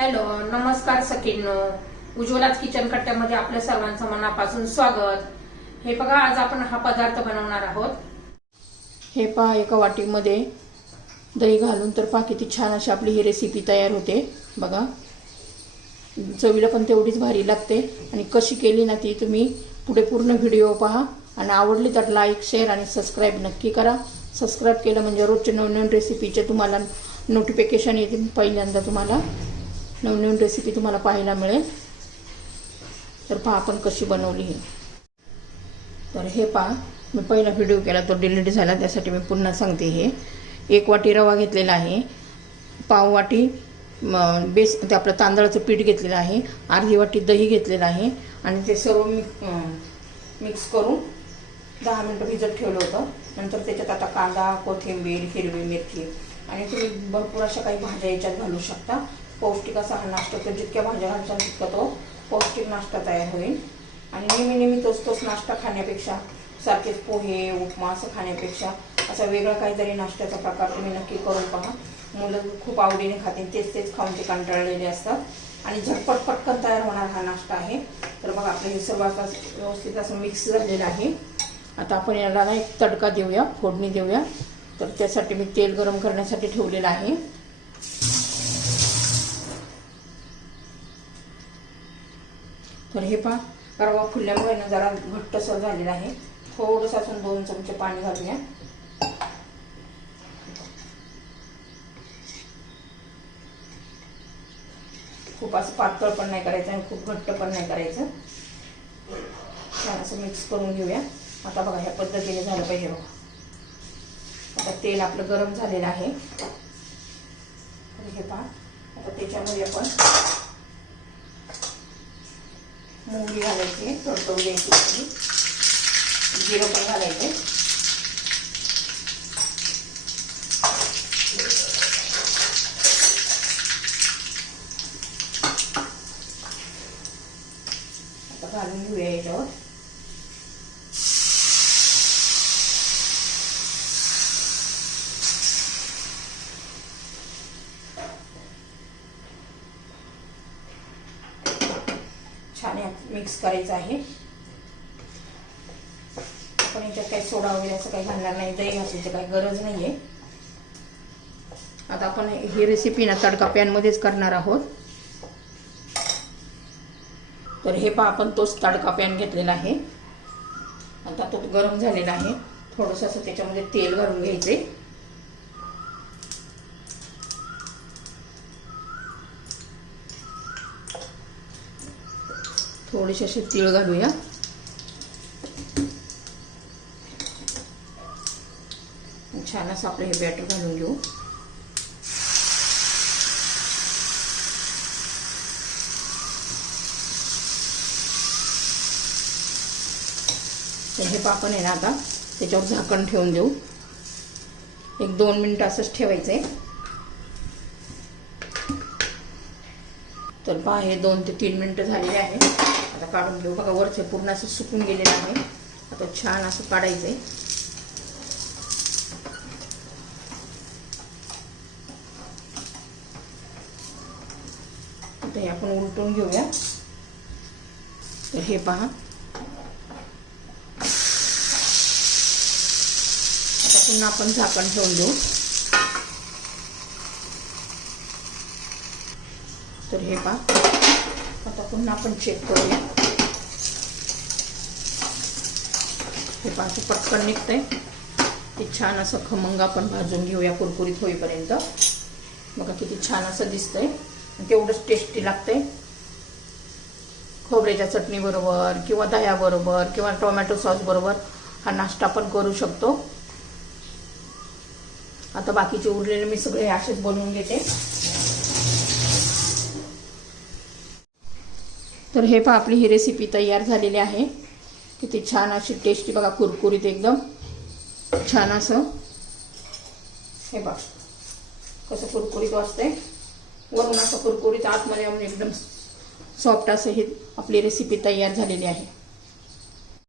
Hello, नमस्कार सखींनो. उज्ज्वलाच kitchen कट्ट्यामध्ये आपल्या सर्वांचं मनापासून स्वागत. हे बघा, आज आपण हा पदार्थ बनवणार आहोत. हे पहा, एका वाटीमध्ये दही घालून तर पहा किती छान अशी आपली ही रेसिपी तयार होते. बघा, चवीला पण तेवढीच भारी लागते. आणि कशी केली ना ती तुम्ही पुढे पूर्ण व्हिडिओ पहा. आणि आवडली तर लाईक, शेअर आणि सबस्क्राईब नक्की करा. सबस्क्राईब केलं म्हणजे रोजचे नवनवीन रेसिपीचे तुम्हाला नोटिफिकेशन येतील. पहिल्यांदा तुम्हाला नवनवीन रेसिपी तुम्हाला पाहायला मिळेल. तर पहा आपण कशी बनवली आहे. तर हे पहा, मी पहिला व्हिडिओ केला तो डिलीट झाला, त्यासाठी मी पुन्हा सांगते. हे 1 वाटी रवा घेतलेला आहे, पाव वाटी ते आपलं तांदळाचं पीठ घेतलेलं आहे, अर्धी वाटी दही घेतलेलं आहे. आणि ते सर्व मिक्स करून 10 मिनटं भिजत ठेवलं होतं. नंतर त्याच्यात आता कांदा, कोथिंबीर, हिरवी मिरची आणि तुम्ही भरपूर अशा काही भाज्या याच्यात घालू शकता. पौष्टिक असा हा नाश्ता, तर जितक्या भाज्या घालशाल तितका तो पौष्टिक नाश्ता तयार होईल. आणि नेहमी तोच नाश्ता खाण्यापेक्षा, सारखेच पोहे, उपमा असं खाण्यापेक्षा असा वेगळा काहीतरी नाश्त्याचा प्रकार तुम्ही नक्की करून पहा. मुलं खूप आवडीने खातील. तेच खाऊन ते कंटाळलेले असतात. आणि झटपट पटकन तयार होणार हा नाश्ता आहे. तर बघा, आपलं हे सर्व आता व्यवस्थित असं मिक्स झालेलं आहे. आता आपण याला ना एक तडका देऊया, फोडणी देऊया. तर त्यासाठी मी तेल गरम करण्यासाठी ठेवलेलं आहे. तर हे पहा, रवा फुलल्यामुळे ना जरा घट्टसर झालेला आहे. थोडंसं असून 2 चमचे पाणी घालूया. खूप असं पातळ पण नाही करायचं आणि खूप घट्ट पण नाही करायचं. छान असं मिक्स करून घेऊया. आता बघा, ह्या पद्धतीने झालं पाहिजे. बघा, आता तेल आपलं गरम झालेलं आहे. हे पहा, आता त्याच्यामध्ये आपण मोहरी घालायची, तडतडू द्यायची, जिरं पण घालायचे. आता घालून घेऊया याच्यावर. छान मिक्स करायचं आहे. आपण याच्यात काही सोडा वगैरे असं काही घालणार नाही, दही घालायची काही गरज नाहीये. आता आपण ही रेसिपी ना तडका पॅनमध्येच करणार आहोत. तर हे पहा, आपण तोच तडका पॅन घेतलेला आहे. आता तो गरम झालेला आहे. थोडंसं असं त्याच्यामध्ये तेल घालून घ्यायचे. थोडेसे असे तीळ घालूया. छान असं आपलं हे बॅटर घालून घेऊ. तर हे पापण आहे ना, आता त्याच्यावर झाकण ठेवून देऊ. 1-2 मिनिटं असंच ठेवायचंय. तर पहा, हे 2 ते 3 मिनिटं झालेले आहे. आता काढून घेऊ. बघा, वरचे पूर्ण असं सुकून गेलेलं आहे. आता छान असं काढायचंय. आता हे आपण उलटून घेऊया. तर हे पहा, आता पुन्हा आपण झाकण ठेवून देऊ. तर हे पहा, आता पुन्हा आपण चेक करूया. हे पहा, असं पटकन निघतंय. ते छान असं खमंग आपण भाजून घेऊया कुरकुरीत होईपर्यंत. बघा किती छान असं दिसतंय. तेवढंच टेस्टी लागतंय. खोबऱ्याच्या चटणी बरोबर किंवा दह्याबरोबर किंवा टोमॅटो सॉस बरोबर हा नाश्ता पण करू शकतो. आता बाकीचे उरलेले मी सगळे असेच बनवून घेते. तर हे पहा, आपली ही रेसिपी तयार झालेली आहे. किती छान अशी टेस्टी, बघा कुरकुरीत एकदम छान असं. हे बघा कसं कुरकुरीत वाजतंय. वरून असं कुरकुरीत, आतमध्ये एकदम सॉफ्ट असं ही आपली रेसिपी तयार झालेली आहे.